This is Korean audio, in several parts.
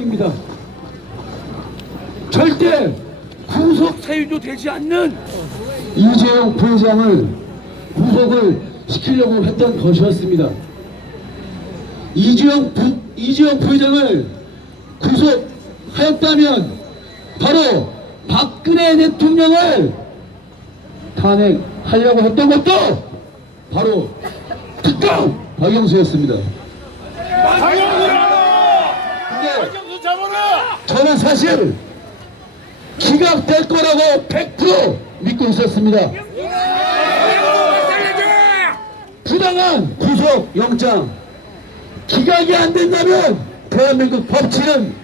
입니다. 절대 구속 사유도 되지 않는 이재용 부회장을 구속을 시키려고 했던 것이었습니다. 이재용 부회장을 구속하였다면 바로 박근혜 대통령을 탄핵하려고 했던 것도 바로 특검 박영수였습니다. 근데 저는 사실 기각될 거라고 100% 믿고 있었습니다. 부당한 구속영장 기각이 안 된다면 대한민국 법치는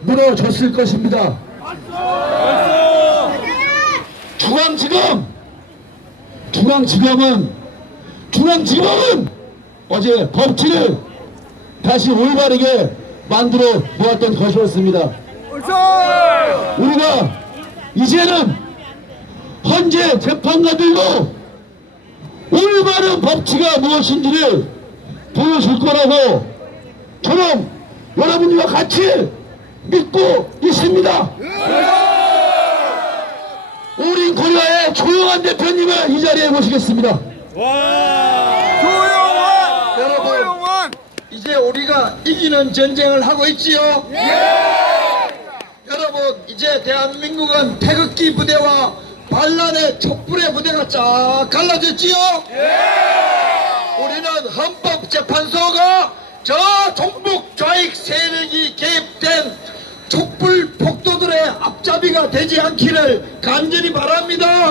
무너졌을 것입니다. 중앙지검은 어제 법치를 다시 올바르게 만들어 보았던 것이었습니다. 우리가 이제는 헌재 재판관들도 올바른 법치가 무엇인지를 보여줄 거라고 저는 여러분들과 같이 믿고 있습니다. 우린 코리아의 조용한 대표님을 이 자리에 모시겠습니다. 여러분, 이제 우리가 이기는 전쟁을 하고 있지요? 여러분, 이제 대한민국은 태극기 부대와 반란의 촛불의 부대가 쫙 갈라졌지요? 우리는 헌법재판소가 저 종북 좌익 세력이 개입된 촛불 폭도들의 앞잡이가 되지 않기를 간절히 바랍니다.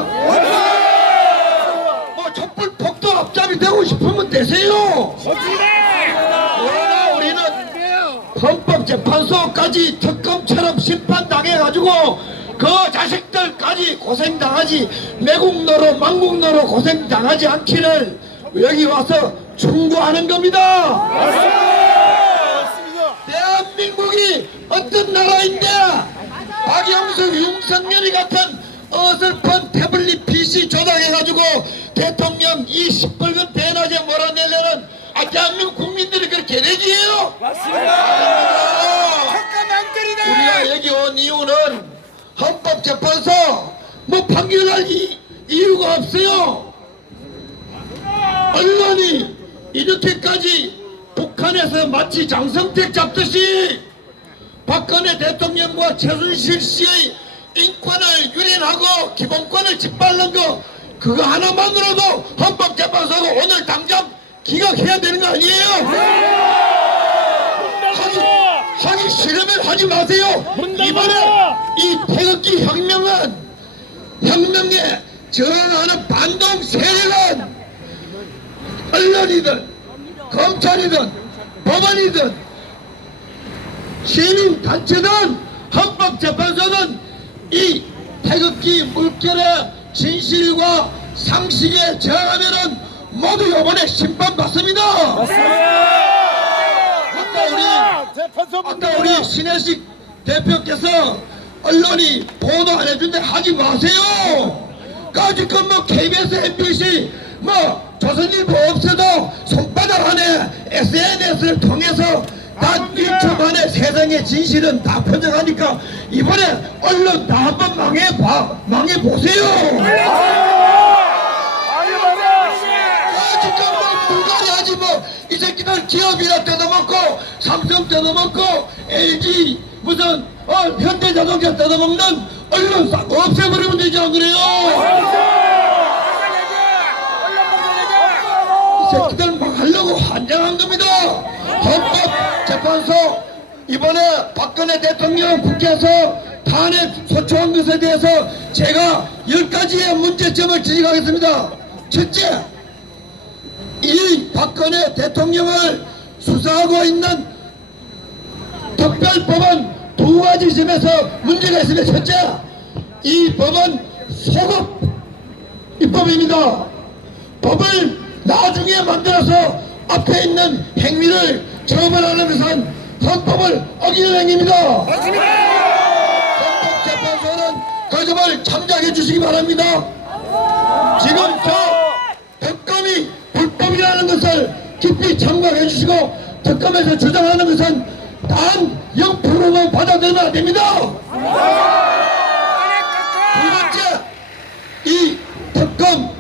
뭐 촛불 폭도 앞잡이 되고 싶으면 되세요. 그러나 우리는 헌법재판소까지 특검처럼 심판당해가지고 그 자식들까지 고생당하지, 매국노로 망국노로 고생당하지 않기를 여기 와서 충고하는 겁니다. 대한민국이 어떤 나라인데 박영수, 윤석열이 같은 어설픈 태블릿 PC 조작해가지고 대통령 이 시뻘건 대낮에 몰아내려는 대한민국 국민들이 그렇게 개돼지예요? 우리가 여기 온 이유는 헌법재판소 뭐 판결할 이유가 없어요. 언론이 이렇게까지 북한에서 마치 장성택 잡듯이 박근혜 대통령과 최순실 씨의 인권을 유린하고 기본권을 짓밟는 거, 그거 하나만으로도 헌법재판소가 오늘 당장 기각해야 되는 거 아니에요? 하기 싫으면 하지 마세요. 이번에 이 태극기 혁명에 저항하는 반동 세력은 언론이든 검찰이든 법원이든 시민단체든 헌법재판소는 이 태극기 물결의 진실과 상식에 저항하면은 모두 이번에 심판받습니다. 아까 우리 신혜식 대표께서 언론이 보도 안 해준데 하지 마세요. 까짓건 뭐 KBS, MBC, 뭐 조선일보 없어도 손바닥 안에 SNS를 통해서 단 1초 만에 세상의 진실은 다 퍼져가니까 이번에 언론 다 한번 망해보세요. 까짓건 뭐 불가리 하지 뭐 이 새끼들 기업이나 뜯어먹고 삼성 뜯어먹고 LG 무슨 현대자동차 뜯어먹는 언론 싹 없애버리면 되지 안 그래요? 이 새끼들 막 하려고 환장한 겁니다. 헌법재판소 이번에 박근혜 대통령 국회에서 탄핵 소추한 것에 대해서 제가 10가지의 문제점을 지적하겠습니다. 첫째, 이 박근혜 대통령을 수사하고 있는 특별법은 2가지 점에서 문제가 있습니다. 첫째, 이 법은 소급 입법입니다. 법을 나중에 만들어서 앞에 있는 행위를 처벌하는 것은 헌법을 어기는 행위입니다. 헌법재판소는 그 점을 참작해 주시기 바랍니다. 지금 저 특검이 불법이라는 것을 깊이 참고해 주시고 특검에서 주장하는 것은 단 0%가 그러면 안 됩니다. 두 번째, 이 특별법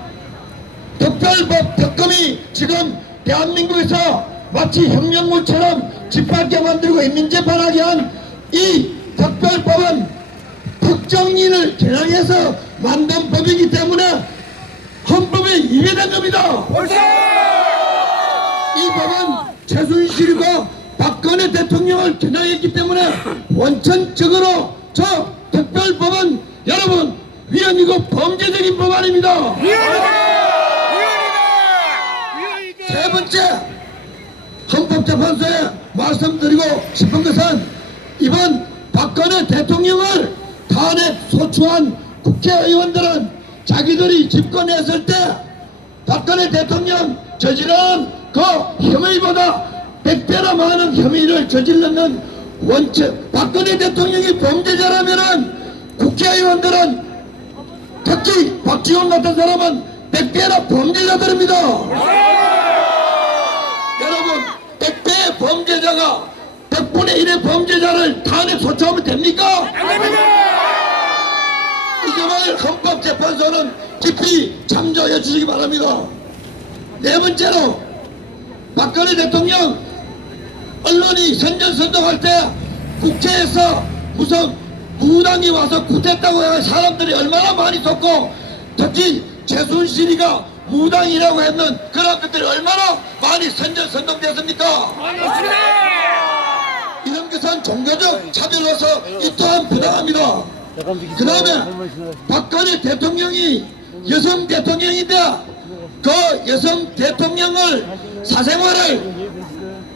특검이 지금 대한민국에서 마치 혁명물처럼 짓밟게 만들고 인민재판하게 한 이 특별법은 특정인을 겨냥해서 만든 법이기 때문에 헌법에 위배된 겁니다. 이 법은 최순실과 박근혜 대통령을 겨냥했기 때문에 원천적으로 저 특별법은 여러분 위헌이고 범죄적인 법안입니다. 세 번째, 헌법재판소에 말씀드리고 싶은 것은 이번 박근혜 대통령을 탄핵 소추한 국회의원들은 자기들이 집권했을 때 박근혜 대통령 저지른 그 혐의보다 100배나 많은 혐의를 저질렀는 박근혜 대통령이 범죄자라면은 국회의원들은 특히 박지원 같은 사람은 100배나 범죄자들입니다. 여러분 100배의 범죄자가 100분의 1의 범죄자를 탄핵 소추하면 됩니까? 이 점을 헌법재판소는 깊이 참조해 주시기 바랍니다. 네 번째로 박근혜 대통령 언론이 선전선동할 때 국회에서 무슨 무당이 와서 굿했다고 해서 사람들이 얼마나 많이 섰고 특히 최순실이가 무당이라고 했는 그런 것들이 얼마나 많이 선전선동됐습니까? 이런 것은 종교적 차별로서 이 또한 부당합니다. 그 다음에 박근혜 대통령이 여성 대통령인데 그 여성 대통령을 사생활을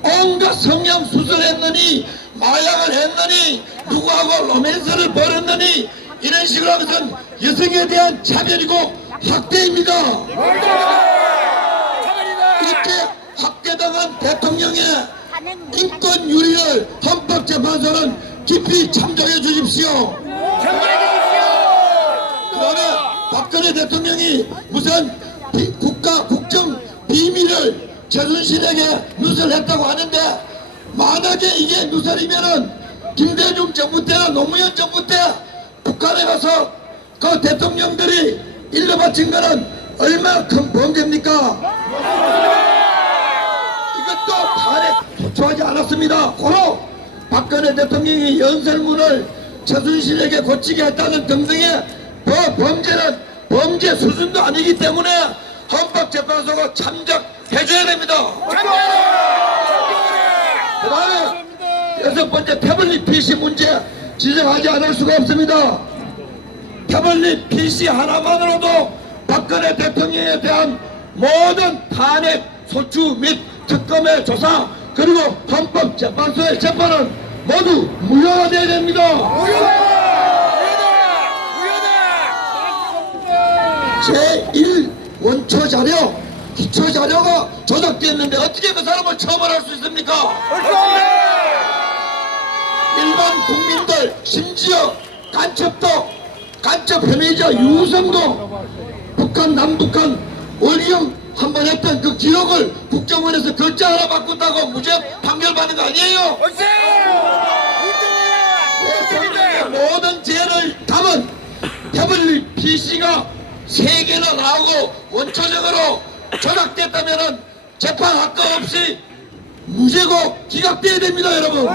온갖 성형 수술했느니 마약을 했느니 누구하고 로맨스를 벌였느니 이런 식으로 하면서 여성에 대한 차별이고 학대입니다. 이렇게 학대당한 대통령의 인권 유리를 헌법재판소는 깊이 참조해 주십시오. 그다음에 박근혜 대통령이 무슨 국정 비밀을 최순실에게 누설했다고 하는데 만약에 이게 누설이면은 김대중 정부 때나 노무현 정부 때 북한에 가서 그 대통령들이 일러 바친 거는 얼마나 큰 범죄입니까? 이것도 탄핵 소추하지 않았습니다. 고로 박근혜 대통령이 연설문을 최순실에게 고치게 했다는 등등의 그 범죄는 범죄 수준도 아니기 때문에 헌법재판소가 참작해줘야 됩니다. 그 다음에 여섯 번째 태블릿 PC 문제 지적하지 않을 수가 없습니다. 태블릿 PC 하나만으로도 박근혜 대통령에 대한 모든 탄핵 소추 및 특검의 조사 그리고 헌법재판소의 재판은 모두 무효가 되어야 됩니다. 제1 원초 자료 기초 자료가 조작됐는데 어떻게 그 사람을 처벌할 수 있습니까? 일반 국민들 심지어 간첩 혐의자 유성도 북한 남북한 어리형 한번 했던 그 기록을 국정원에서 글자 하나 바꾼다고 무죄 판결받는 거 아니에요? 모든 죄를 담은 태블릿 PC가 3개나 나오고 원초적으로 조작됐다면은 재판 할거 없이 무죄고 기각돼야 됩니다, 여러분.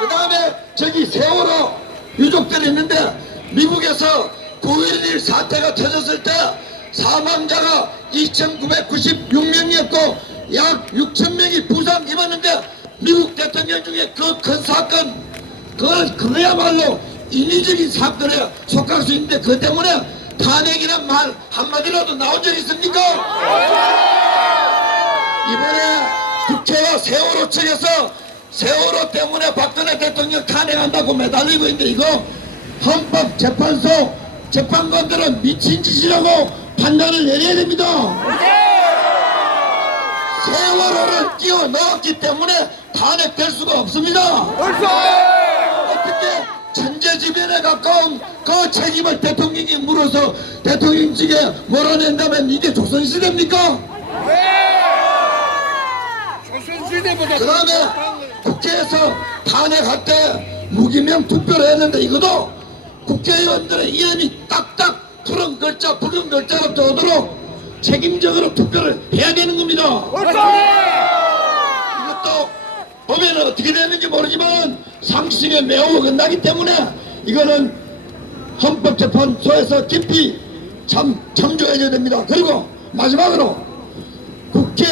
그 다음에 저기 세월호 유족들이 있는데 미국에서 9.11 사태가 터졌을 때 사망자가 2,996명이었고 약 6,000명이 부상 입었는데 미국 대통령 중에 그 큰 사건 그거야말로 인위적인 사건에 속할 수 있는데 그 때문에 탄핵이란 말 한마디라도 나온 적 있습니까? 이번에 국회와 세월호 측에서 세월호 때문에 박근혜 대통령 탄핵한다고 매달리고 있는데 이거 헌법재판소 재판관들은 미친 짓이라고 판단을 내려야 됩니다. 세월호를 끼워 넣었기 때문에 탄핵될 수가 없습니다. 어떻게 천재지변에 가까운 그 책임을 대통령이 물어서 대통령직에 몰아낸다면 이게 조선시대입니까? 조선시대보다 그 다음에 국회에서 탄핵할 때 무기명 투표를 했는데 이것도 국회의원들의 이름이 딱딱 푸른 글자 붉은 글자로 떠오도록 책임적으로 투표를 해야 되는 겁니다. 이것도 보면 어떻게 되는지 모르지만 상식에 매우 어긋나기 때문에 이거는 헌법재판소에서 깊이 참조해야 됩니다. 그리고 마지막으로 국회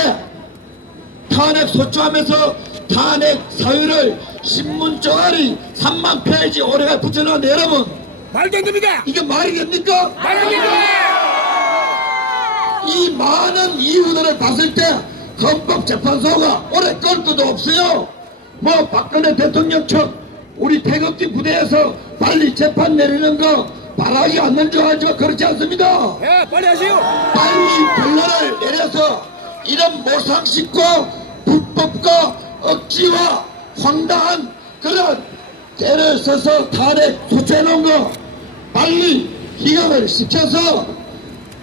탄핵 소추하면서 탄핵 사유를 신문 쪼가리 3만 페이지 오래가 붙여놨는데 여러분 말도 안 됩니다. 이게 말이 됩니까? 말도 안 됩니다. 이 많은 이유들을 봤을 때 헌법재판소가 오래 끌 것도 없어요. 뭐 박근혜 대통령 측 우리 태극기 부대에서 빨리 재판 내리는 거 바라지 않는 줄 알지만 그렇지 않습니다. 예, 빨리 하시오. 빨리 결론을 내려서 이런 모상식과 불법과 억지와 황당한 그런 때를 써서 탄핵 소추해 놓은 거 빨리 기각을 시켜서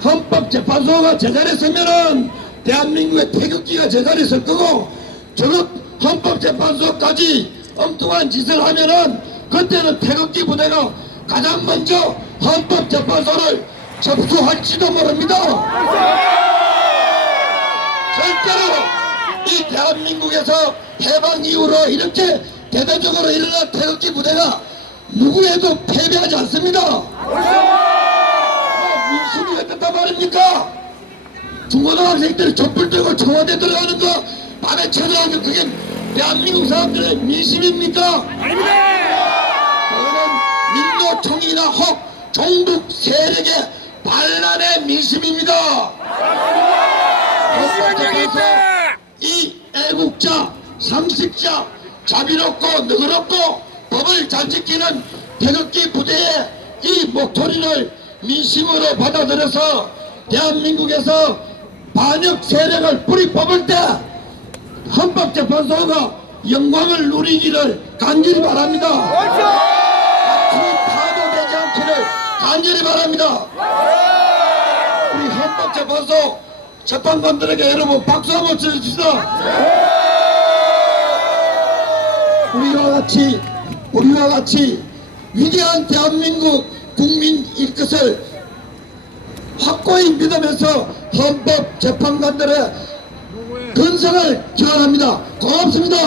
헌법재판소가 제자리에 서면은 대한민국의 태극기가 제자리에 설 거고 저것 헌법재판소까지 엉뚱한 짓을 하면은 그때는 태극기 부대가 가장 먼저 헌법재판소를 접수할지도 모릅니다. 절대로 이 대한민국에서 해방 이후로 이렇게 대대적으로 일어난 태극기 부대가 누구에도 패배하지 않습니다. 민심이 왜 떴단 말입니까? 중고등학생들이 촛불 들고 청와대 들어가는 거 밤에 찾아가면 그게 대한민국 사람들의 민심입니까? 그거는 민노총이나 혹 종북 세력의 반란의 민심입니다. 헌법재판소 이 애국자, 상식자, 자비롭고 너그럽고 법을 잘 지키는 태극기 부대의 이 목소리를 민심으로 받아들여서 대한민국에서 반역 세력을 뿌리 뽑을 때 헌법재판소가 영광을 누리기를 간절히 바랍니다. 앞으로 파도되지 않기를 간절히 바랍니다. 우리 헌법재판소 재판관들에게 여러분 박수 한번 쳐주시다. 우리와 같이 위대한 대한민국 국민일 것을 확고히 믿으면서 헌법재판관들의 건성을 기원합니다. 고맙습니다.